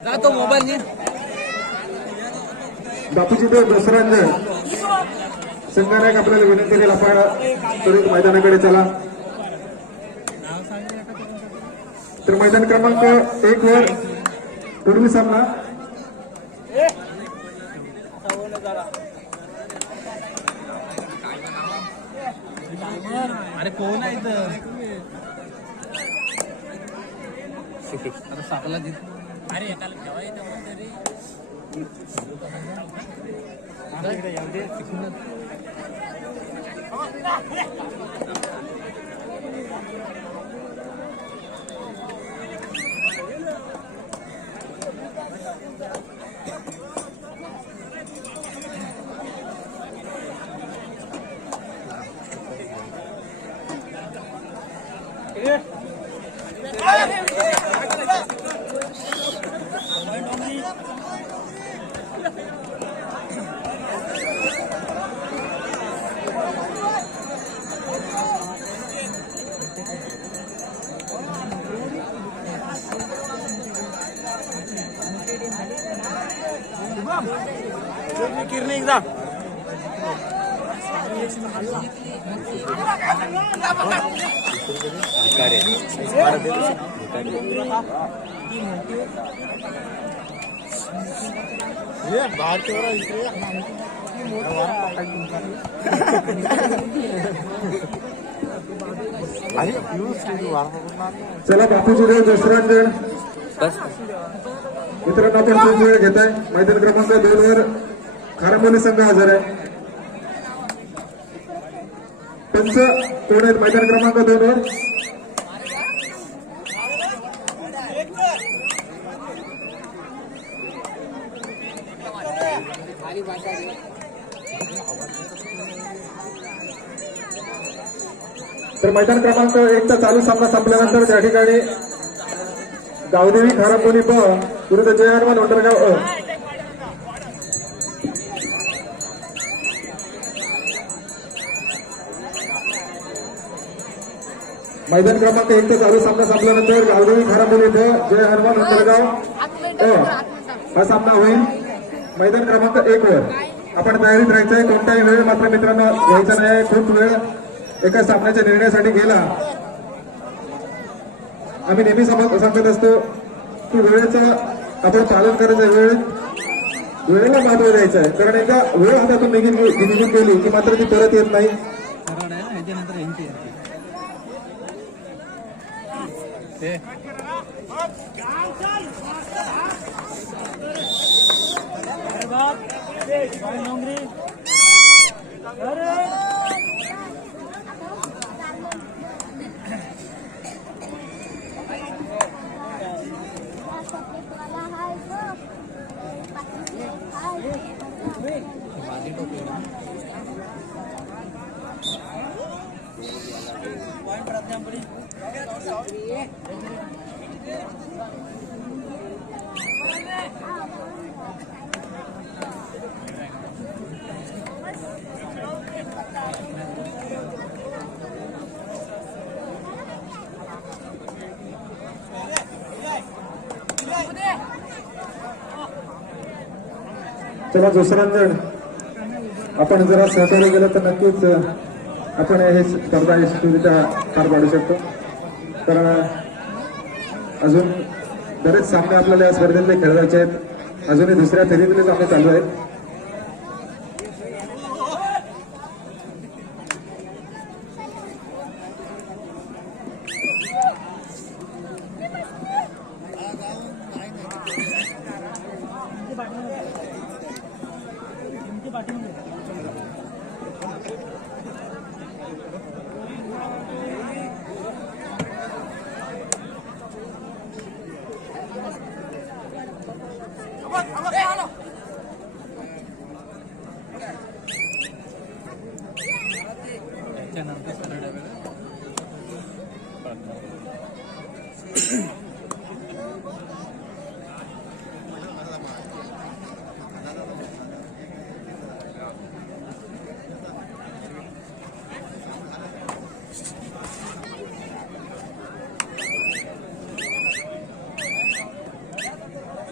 जातो मोबाईल नीट. बापूजी देव दसरांजय संघनायक आपल्याला विनंती करेल, आपण त्वरित मैदानाकडे चला. तर मैदान क्रमांक 1 वर पूर्वी सामना अरे कोण आहे इथं? आता सापला अरे एकाला ठेवा येतं तरी किरणे एकदा बाहेर केवढा इकडे चला. बापूजी देव दसरांजय मित्रांनो, आपण खूप वेळ घेत आहे. मैदान क्रमांक 2 वर खारंबोली संघ हजर आहे. पंच कोण आहेत मैदान क्रमांक 2 वर? तर मैदान क्रमांक 1 चा चालू सामना संपल्यानंतर त्या ठिकाणी गावदेवी खारंबोली ब विरुद्ध जय हनुमान उंडरगाव अ. मैदान क्रमांक 1 चा चालू सामना संपल्यानंतर गावदेवी खारंबोली ब जय हनुमान उंडरगाव अ हा सामना होईल. मैदान क्रमांक 1 वर आपण तयारीत राहायचंय. कोणताही वेळ मात्र मित्रांनो घ्यायचा नाही. खूप वेळ एका सामन्याच्या निर्णयासाठी गेला. आम्ही नेहमी सांगत असतो की वेळेचं आपण पालन करायचं. वेळेला महत्व द्यायचं आहे, कारण एकदा वेळ हातातून निघून गेली की मात्र ती परत येत नाही. चला दुसऱ्यांदा आपण जरा सहकार्य केलं तर नक्कीच आपण हे स्पर्धा यशस्वीरित्या पार पाडू शकतो. तर अजून बरेच सामने आपल्याला या स्पर्धेतले खेळवायचे आहेत. अजूनही दुसऱ्या फेरीतले सामने चालू आहेत.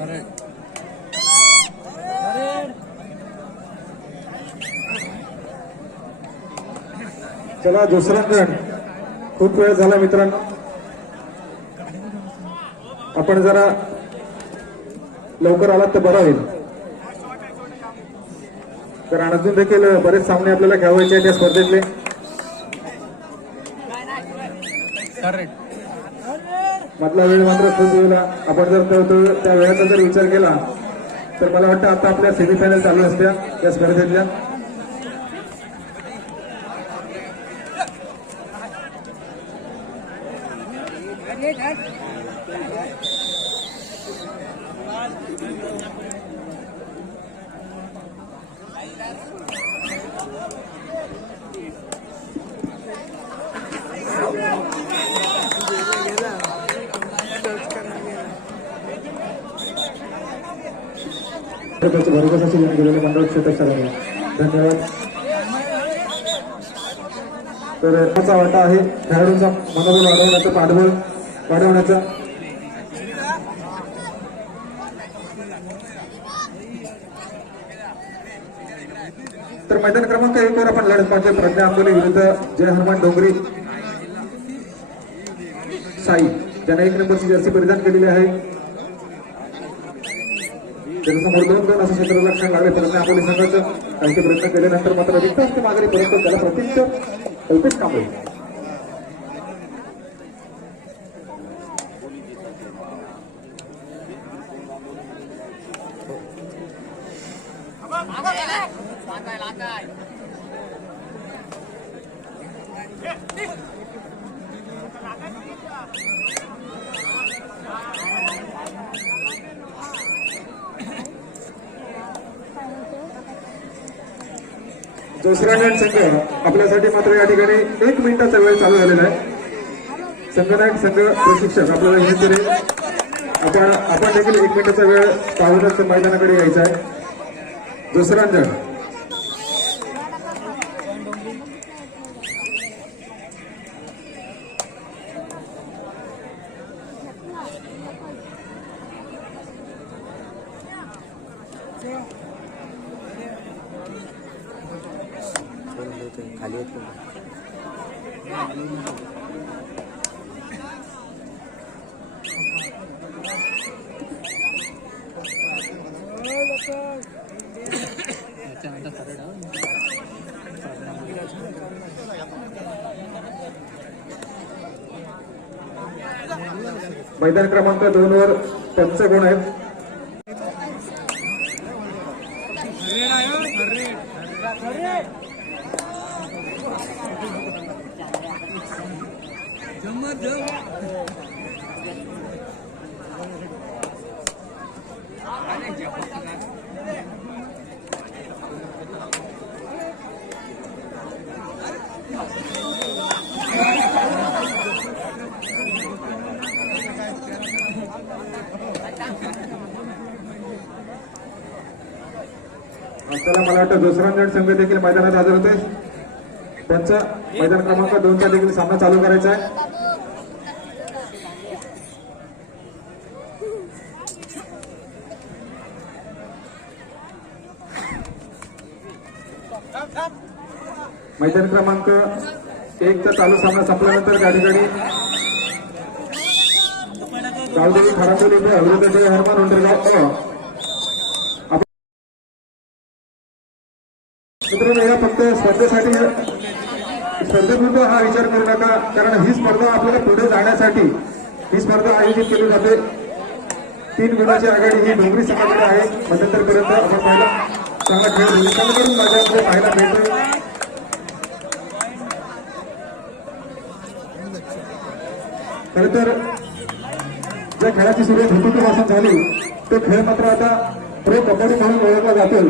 अरे चला दुसरा गण खूप वेळ झाला मित्रांनो, आपण जरा लवकर आलात तर बरं होईल, कारण अजून देखील बरेच सामने आपल्याला खेळवायचे आहेत या स्पर्धेतले. मधला वेळ मात्र खूप वेळेला आपण जर त्या वेळाचा जर विचार केला तर मला वाटतं आता आपल्या सेमीफायनल चालू असत्या या स्पर्धेतल्या. भरघोस असे गेलेले मंडळ क्षेत्र सरांनी धन्यवाद. तर याचा वाटा आहे खेळाडूंचा मनोबल वाढवण्याचा, पाठबळ वाढवण्याचा. तर मैदान क्रमांक 1 वर आपण लढत पाहतोय प्रज्ञा आंबोली विरुद्ध जय हनुमान डोंगरी साई, ज्याने 1 नंबरची जर्सी परिधान केलेली आहे. त्याच्यासमोर 2-2 असं क्षेत्ररक्षण लागले प्रज्ञा आंबोली संघाचं. काही प्रयत्न केल्यानंतर मात्र रिक्त माघारी परंतु त्याला प्रत्यक्ष कल्पेश कांबळे. जोसरानायक संघ आपल्यासाठी मात्र या ठिकाणी 1 मिनिटाचा वेळ चालू झालेला आहे. संघनायक संघ प्रशिक्षक आपल्याला विनंती आहे, आपण देखील 1 मिनिटाचा वेळ पाहूनच मैदानाकडे यायचा आहे. जोसरांजन खाली मैदान क्रमांक 2 वर पंच कोण आहेत? चला, मला वाटतं दुसरा संघ देखील मैदानात हजर होते. त्यांचा मैदान क्रमांक 2 चा देखील सामना चालू करायचा आहे. मैदान क्रमांक 1 चा चालू सामना संपल्यानंतर या ठिकाणी गावदेवी खरांदोली विरुद्ध जय हनुमान उंडरगाव. मित्रांनो, या फक्त स्पर्धेसाठी स्पर्धेत हा विचार करू नका, कारण ही स्पर्धा आपल्याला पुढे जाण्यासाठी ही स्पर्धा आयोजित केली जाते. 3 गुणाची आघाडी ही डोंगरी संघाकडे आहे. मध्यंतरपर्यंत आपण पाहिला चांगला खेळ करून माझ्याकडे पाहायला मिळतो. खरं तर ज्या खेळाची सुरुवात हेतुपासून झाली तो खेळ मात्र आता प्रो कबड्डी म्हणून ओळखला जातो.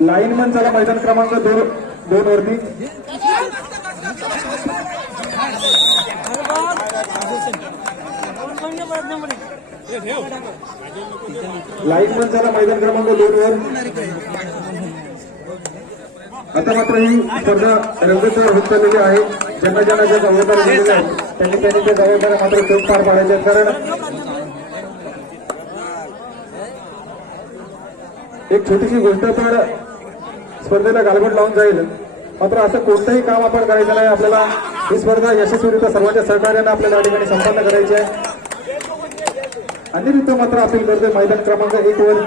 लाईनमन चला मैदान क्रमांक 2 वरती. लाईनमन चला मैदान क्रमांक 2 वर. आता मात्र ही स्पर्धा रंगतदार होत चाललेली आहे. ज्यांना ज्या जबाबदारी दिलेल्या आहेत त्यांनी त्या जबाबदाऱ्या मात्र चोख पार पाडायच्या आहेत. कारण एक छोटीशी गोष्ट तर स्पर्धेला गालबोट लावून जाईल. मात्र असं कोणतंही काम आपण करायचं नाही. आपल्याला ही स्पर्धा यशस्वीरित्या सर्वांच्या सहकार्याने आपल्याला या ठिकाणी संपन्न करायची आहे. अनिरुद्ध मात्र अपील करतोय मैदान क्रमांक 1 वर.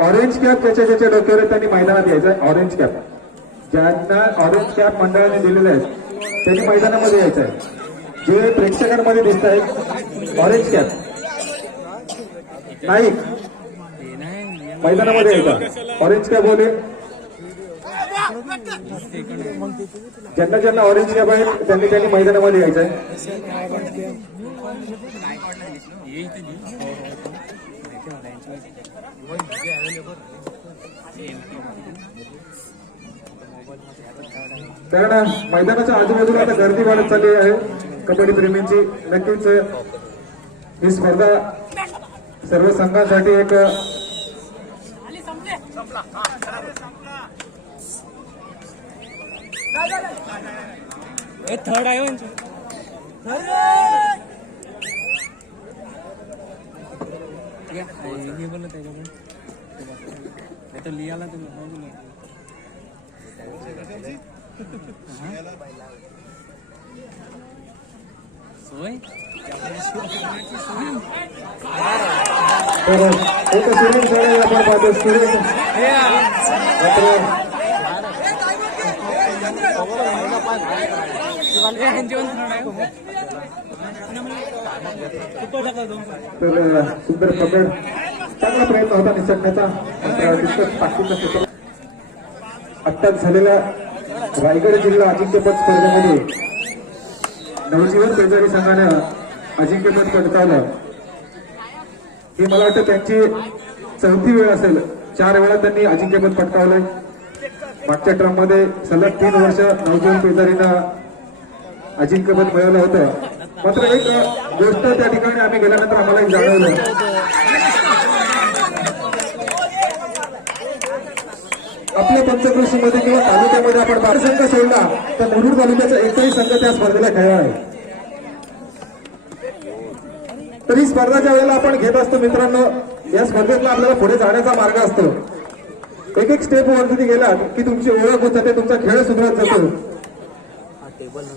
ऑरेंज कॅप ज्याच्या डोक्यावर आहे त्यांनी मैदानात यायचं. ऑरेंज कॅप ज्यांना ऑरेंज कॅप मंडळाने दिलेले आहेत त्यांनी मैदानामध्ये यायचं आहे. जे प्रेक्षकांमध्ये दिसत आहेत ऑरेंज कॅप नाही मैदानामध्ये यायचा. ऑरेंज कॅप बोले ज्यांना ऑरेंज कॅप आहेत त्यांनी मैदानामध्ये यायचं आहे. कारण मैदानाच्या आजूबाजूला आता गर्दी वाढत चालली आहे कबड्डी प्रेमींची. नक्कीच ही स्पर्धा सर्व संघांसाठी एक थर्ड आहे बोलत त्याच्याकडे तर लिहायला सोय एक सुरेश जोडे आपण पाहतो. सुरेश तर सुंदर पकड चांगला प्रयत्न होता निसटण्याचा. ताकदीचा क्षेत्र आत्ताच झालेल्या रायगड जिल्हा अजिंक्यपद स्पर्धेमध्ये नवजीवन पेजारी संघानं अजिंक्यपद पटकावलं. ही मला वाटतं त्यांची 4थी वेळ असेल. 4 वेळा त्यांनी अजिंक्यपद पटकावलंय. मागच्या ट्रम मध्ये सलग 3 वर्ष नवजीवन पेजारीनं अजिंक्यपद मिळवलं होतं. मात्र एक गोष्ट त्या ठिकाणी आम्ही गेल्यानंतर आम्हाला एक जाणवलं. आपल्या पंचक्रोशीमध्ये किंवा तालुक्यामध्ये आपण 12 संघ सोडला तर मुरुड तालुक्याचा एकही संघ त्या स्पर्धेला खेळला आहे. तर ही स्पर्धाच्या वेळेला आपण घेत असतो मित्रांनो. या स्पर्धेतला आपल्याला पुढे जाण्याचा मार्ग असतो. एक स्टेप वरती गेलात की तुमची ओळख होत जाते, तुमचा खेळ सुधारत जातो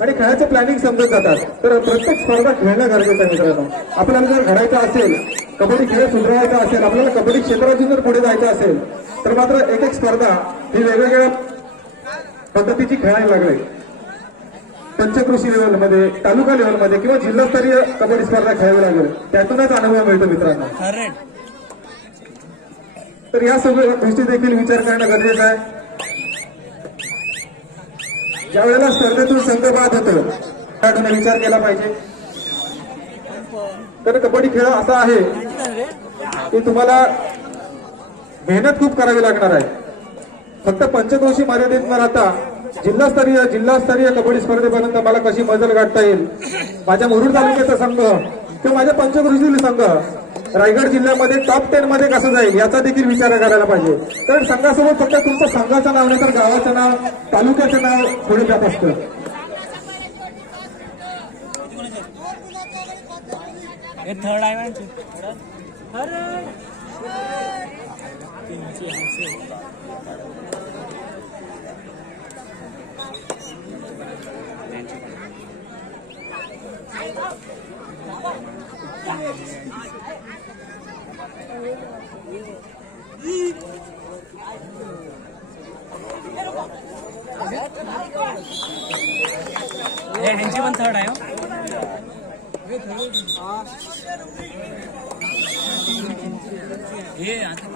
आणि खेळाचे प्लॅनिंग समजत जातात. तर प्रत्येक स्पर्धा खेळणं गरजेचं आहे मित्रांनो. आपल्याला जर घडायचं असेल, कबड्डी खेळ सुधारायचा असेल, आपल्याला कबड्डी क्षेत्रातून जर पुढे जायचं असेल तर मात्र एक स्पर्धा ही वेगवेगळ्या पद्धतीची खेळायला लागली. पंचक्रोशी लेवलमध्ये, तालुका लेवलमध्ये किंवा जिल्हास्तरीय कबड्डी स्पर्धा खेळावी लागेल. त्यातूनच अनुभव मिळतो मित्रांनो. तर या सगळ्या गोष्टी देखील विचार करणं गरजेचं आहे. ज्या वेळेला स्पर्धेतून संघ बाद होतो त्यातून विचार केला पाहिजे. तर कबड्डी खेळ असा आहे की तुम्हाला मेहनत खूप करावी लागणार आहे. फक्त पंचक्रोशी मर्यादित न राहता जिल्हास्तरीय कबड्डी स्पर्धेपर्यंत मला कशी मजल गाठता येईल, माझ्या मुरुड तालुक्याचा संघ किंवा माझ्या पंचक्रोशीतील संघ रायगड जिल्ह्यामध्ये टॉप 10 मध्ये कसं जाईल याचा देखील विचार करायला पाहिजे. कारण संघासोबत फक्त तुमचं संघाचं नाव नाही तर गावाचं नाव, तालुक्याचं नाव पुढे जात असतं. थर्ड आहे ह्यांची पण थर्ड आहे. हे आता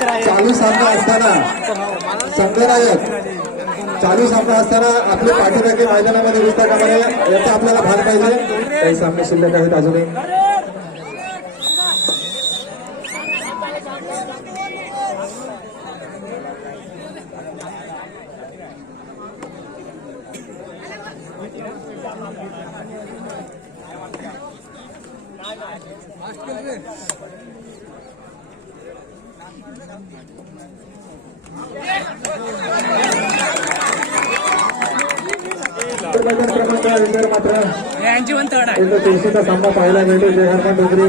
चालू सामना असताना संघनायक चालू सामना असताना आपले पाठीमागे मैदानामध्ये दिसता कामा नये याचा आपल्याला भान पाहिजे. काही सामने शिल्लक आहेत अजूनही. मैदान क्रमांक एकवर मात्र एक तुळशीचा सामना पाहायला मिळतो. जय हनुमान डोंगरी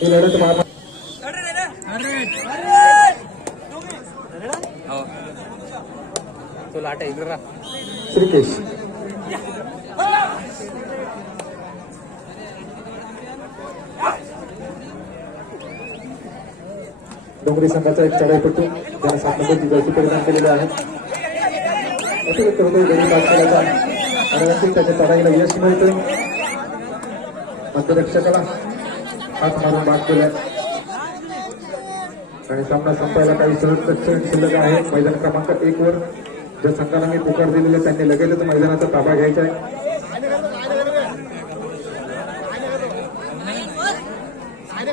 ही लढत पाहता तो लाट आहे इकडे श्रीकेश डोंगरी संघाचा एक चढाईपट्टू ज्याने 7 नंबरची जर्सी परिधान केलेली आहे. अतिरिक्त करतोय गडी पास करायचा आणि नक्कीच त्याच्या चढाईला यश मिळतं. मध्यरक्षकाला हात मारून बाद केलाय आणि सामना संपायला काही क्षण शिल्लक आहे. मैदान क्रमांक 1 वर ज्या संघाला मी पुकार दिलेले त्यांनी लगेचच मैदानाचा ताबा घ्यायचा आहे.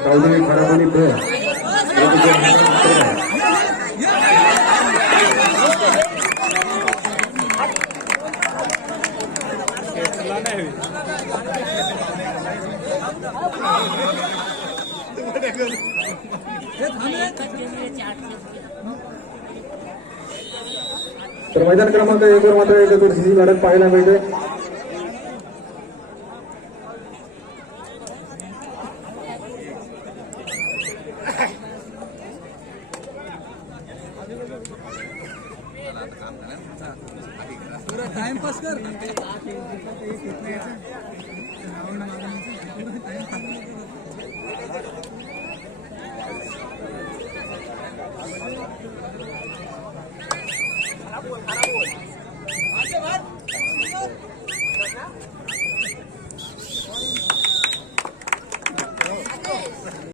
गावदेवी खराबोली तर मैदान क्रमांक 1 वर मात्र एक चतुर्थीची लढत पाहायला मिळते. टाइमपास कर